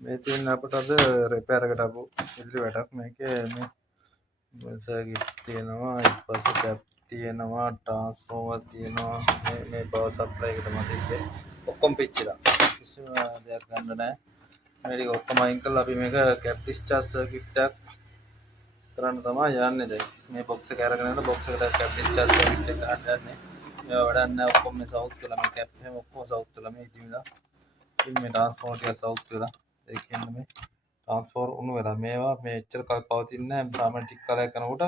මේ තියෙන අපට අද රිපෙයාර් එකට ආපු විදුලි වැටක් මේකේ මේ සර්කිට් තියෙනවා ඊට පස්සේ කැප් තියෙනවා ට්‍රාන්ස්ෆෝමර් තියෙනවා මේ පවර් සප්ලයි එකට මතින්නේ ඔක්කොම පිච්චිලා කිසිම දෙයක් ගන්න නැහැ මේ ටික ඔක්කොම අයින් කරලා අපි මේක කැප් ඩිස්චාර්ජ් සර්කිට් එකක් කරන්න තමයි යන්නේ දැන් මේ බොක්ස් එක අරගෙන යන බොක්ස් එකට කැප් ඩිස්චාර්ජ් සර්කිට් එක ගන්න යන්නේ මේවා වැඩක් නැහැ ඔක්කොම මේ සවුත් කළා මේ කැප් එහෙම ඔක්කොම සවුත් කළා මේ ඉතින්ලා ඉතින් මේ ට්‍රාන්ස්ෆෝමර් ටික සවුත් කළා ඒ කියන්නේ මේ ට්‍රාන්ස්ෆෝමර් උණු වෙලා මේවා මේ එච්චර කල් පවතින්නේ නැහැ සාමාන්‍ය ටික කාලයක් යනකොට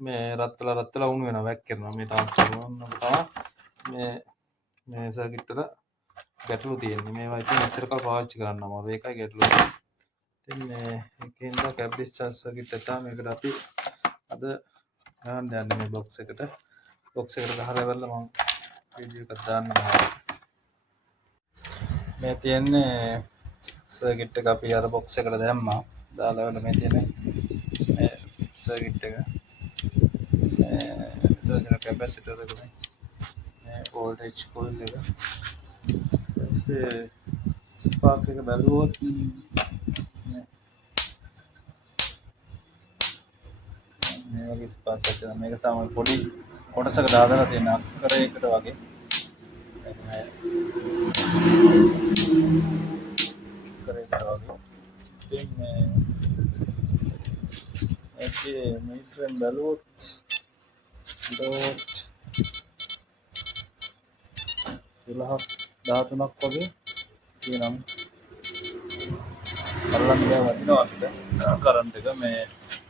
මේ රත් වෙලා උණු වෙනවා වැක්කිරෙනවා මේ ට්‍රාන්ස්ෆෝමර් තමයි මේ සර්කිට් වල ගැටලු තියෙන්නේ මේවා ඉතින් එච්චර කල් පාවිච්චි කරන්න අමාරුයි ඒකයි ගැටලුව ඉතින් මේ ඒකෙන්ද කැප් ඩිස්චාර්ජ් සර්කිට් එක තමයි මේකට අපි අද ගන්න යන්නේ මේ බොක්ස් එකට ගහලා ඉවරලා මම වීඩියෝ එකක් දාන්නම් මේ තියෙන්නේ සර්කිට් එක අපි අර බොක්ස් එකට දැම්මා දාලා වල මේ තියෙන මේ සර්කිට් එක මේ කැපැසිටර් එක මේ වෝල්ටේජ් කොයිල් එක ඊපස්සේ ස්පාර්ක් එක බැලුවොත් මේ වගේ ස්පාර්ක් එකක් තියෙනවා මේක සාමාන්‍ය පොඩි කොටසක දාලා තියෙන අක්කරයකට වගේ ඉතින් මේකේ මීටරෙන් බැලුවොත් ඩොට් 13ක් වගේ තියෙනවා අල්ලන්න බෑ වදිනවා අපිට කරන්ට් එක මේ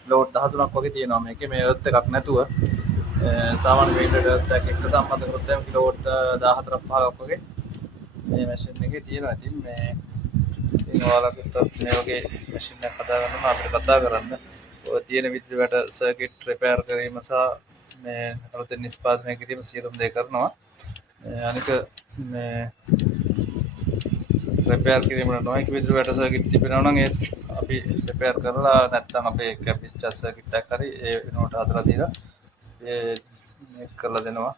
ලෝඩ් 13ක් වගේ තියෙනවා මේකේ මේ එර්ත් එකක් නැතුව සාමාන්‍ය මීටර් එර්ත් එකක් එක්ක සම්බන්ධ කරොත් එහෙම කිලෝවොට් 14ක් 15ක් වගේ මේ මැෂින් එකේ තියෙනවා ඉතින් මේ ඉතින් ඔයාලට මේ වගේ මැෂින් එකක් හදාගන්න නම් අපිට කතා කරන්න ඔය තියෙන විදුලි වැට සර්කිට් රිපෙයාර් කිරීම සහ මේ අලුතෙන් නිෂ්පාදනය කිරීම සියලුම දේ කරනවා අනික මේ රිපෙයාර් කිරීමට නොහැකි විදුලි වැට සර්කිට් තිබෙනවා නම් ඒත් අපි රිපෙයාර් කරලා නැත්නම් අපේ කැප් ඩිස්චාර්ජ් සර්කිට් එකක් හරි ඒ වෙනුවට හදලා දීලා ඒ මේක කරලා දෙනවා